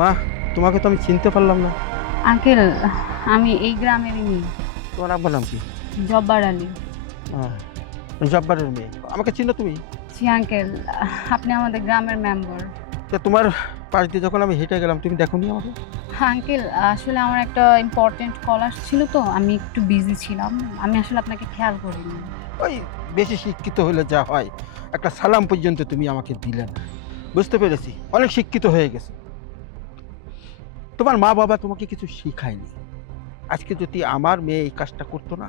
মা, তোমাকে তো আমি চিনতে পারলাম না। আঙ্কেল, আমি এই গ্রামেরই মেয়ে, তোমার আব্বার নাম কি? জব্বার আলী। জব্বারের মেয়ে, আমাকে চিনো তুমি? জি আঙ্কেল, আপনি আমাদের গ্রামের মেম্বার। তা তোমার পাশ দিয়ে যখন আমি হেঁটে গেলাম তুমি দেখোনি আমাকে? আঙ্কেল, আসলে আমার একটা ইম্পর্টেন্ট কল আসছিল, তো আমি একটু বিজি ছিলাম, আমি আসলে আপনাকে খেয়াল করিনি। ওই বেশি শিক্ষিত হলে যা হয়, একটা সালাম পর্যন্ত তুমি আমাকে দিলে না। বুঝতে পেরেছি, অনেক শিক্ষিত হয়ে গেছে। তোমার মা বাবা তোমাকে কিছু শিখায়নি। আজকে যদি আমার মেয়ে এই কাজটা করতো না,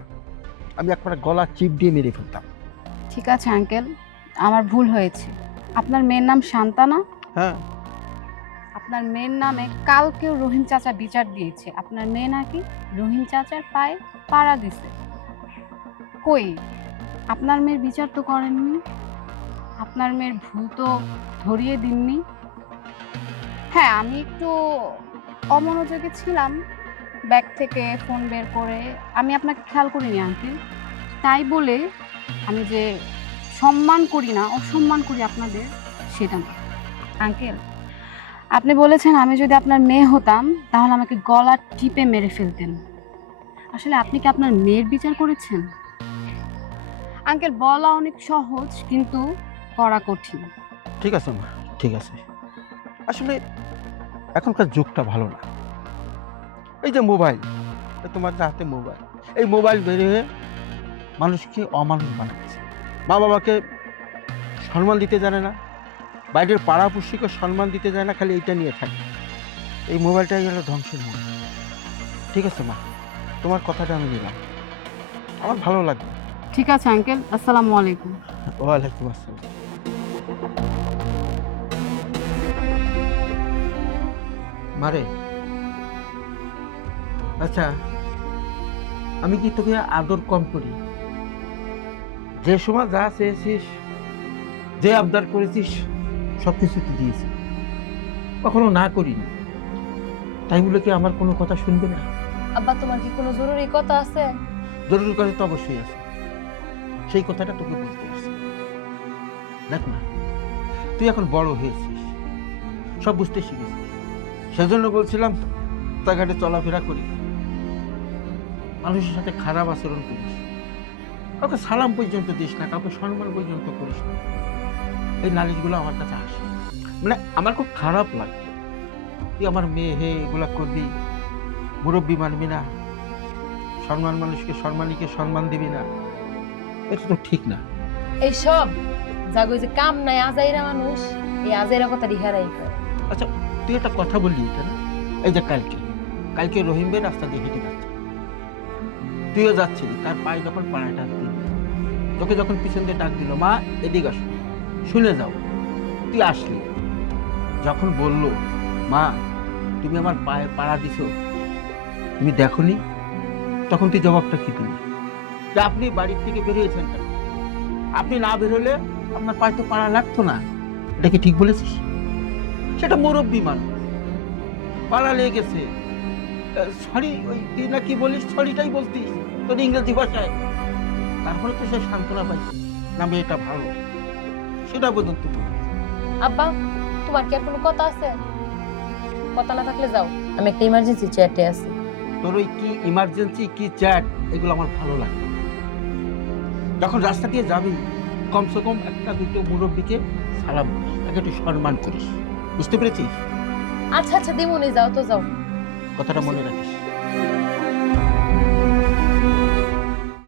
আমি একবার গলা চিপ দিয়ে মেরে ফেলতাম। ঠিক আছে আঙ্কেল, আমার ভুল হয়েছে। আপনার মেয়ের নাম শান্তানা। হ্যাঁ, আপনার মেয়ের নামে কালকেও রহিম চাচা বিচার দিয়েছে। আপনার মেয়ে নাকি রহিম চাচার পায়ে পাড়া দিছে। কই, আপনার মেয়ের বিচার তো করেননি, আপনার মেয়ের ভুল তো ধরিয়ে দিননি। হ্যাঁ, আমি একটু অমনোযোগী ছিলাম, ব্যাগ থেকে ফোন বের করে আমি আপনাকে খেয়াল করিনি আঙ্কেল। তাই বলে আমি যে সম্মান করি না, অসম্মান করি আপনাদের, সেটা না আঙ্কেল। আপনি বলেছেন আমি যদি আপনার মেয়ে হতাম তাহলে আমাকে গলা টিপে মেরে ফেলতেন। আসলে আপনি কি আপনার মেয়ের বিচার করেছেন? আঙ্কেল, বলা অনেক সহজ কিন্তু করা কঠিন। ঠিক আছে মা, ঠিক আছে। আসলে এখনকার যুগটা ভালো না। এই যে মোবাইল, তোমার যে হাতে মোবাইল, এই মোবাইল বেরিয়ে মানুষকে অমানুষ বানাচ্ছে। মা বাবাকে সম্মান দিতে জানে না, বাইরের পাড়া পুষিকে সম্মান দিতে জানে না, খালি এইটা নিয়ে থাকে। এই মোবাইলটাই হলো ধ্বংসের মূল। ঠিক আছে মা, তোমার কথাটা আমি নিলাম, আমার ভালো লাগবে। ঠিক আছে আঙ্কেল, আসসালামু আলাইকুম। ওয়ালাইকুম আসসালাম। মারে, আচ্ছা, আমি কি তোকে আদর কম করি? যে সময় যা চেয়েছিস, যে আবদার করেছিস, সব কিছু তুই দিয়েছি, কখনো না করিনি। তাই বলে কি আমার কোনো কথা শুনবে না? আব্বা, তোমার কি কোনো জরুরি কথা আছে? জরুরি কথা তো অবশ্যই আছে, সেই কথাটা তোকে বলতে আসছি। দেখ না, তুই এখন বড় হয়েছিস, সব বুঝতে শিখেছিস, সেজন্য বলছিলাম রাস্তাঘাটে চলাফেরা করি, মানুষের সাথে খারাপ আচরণ করিস, কাউকে সালাম পর্যন্ত দিস না, কাউকে সম্মান পর্যন্ত করিস না। এই নালিশগুলো আমার কাছে আসে, মানে আমার খুব খারাপ লাগে। তুই আমার মেয়ে হে এগুলা করবি, মুরব্বী মানবি না, সম্মান মানুষকে সম্মানীকে সম্মান দিবি না, এটা তো ঠিক না। এইসব জাগো যে কাম নাই আজাইরা মানুষ, এই আজাইরা কথা রিহারাই করে। আচ্ছা, তুই একটা কথা বললি এটা না, এই যে কালকে কালকে রহিম ভাই রাস্তা দিয়ে হেঁটে যাচ্ছে, তুইও যাচ্ছিলি, তার পায়ে যখন পাড়ায় ডাক দিল, তোকে যখন পিছন দিয়ে ডাক দিল, মা এদিকে আসো, শুনে যাও, তুই আসলি। যখন বলল, মা তুমি আমার পায়ে পাড়া দিছো, তুমি দেখোনি, তখন তুই জবাবটা কি দিলি? যে আপনি বাড়ির থেকে বেরিয়েছেন কেন? আপনি না বেরোলে আপনার পায়ে তো পাড়া লাগতো না। এটা কি ঠিক বলেছিস? সেটা মুরব্বী মানুষ, পাড়া লেগে গেছে, সরি, ওই তুই না কি বলিস, সরিটাই বলতিস তোর ইংরেজি ভাষায়, তারপরে তো সে সান্ত্বনা পাইছে না, মেয়েটা ভালো, সেটা পর্যন্ত বলিস। আব্বা, তোমার কি আর কোনো কথা আছে? কথা না থাকলে যাও, আমি একটা ইমার্জেন্সি চ্যাটে আছি। তোর ওই কি ইমার্জেন্সি কি চ্যাট, এগুলো আমার ভালো লাগে না। যখন রাস্তা দিয়ে যাবি, কমসে কম একটা দুটো মুরব্বীকে সালাম দিস, তাকে একটু সম্মান করিস, বুঝতে পেরেছিস? আচ্ছা আচ্ছা, দিমুনি, যাও তো যাও। কথাটা মনে রাখিস।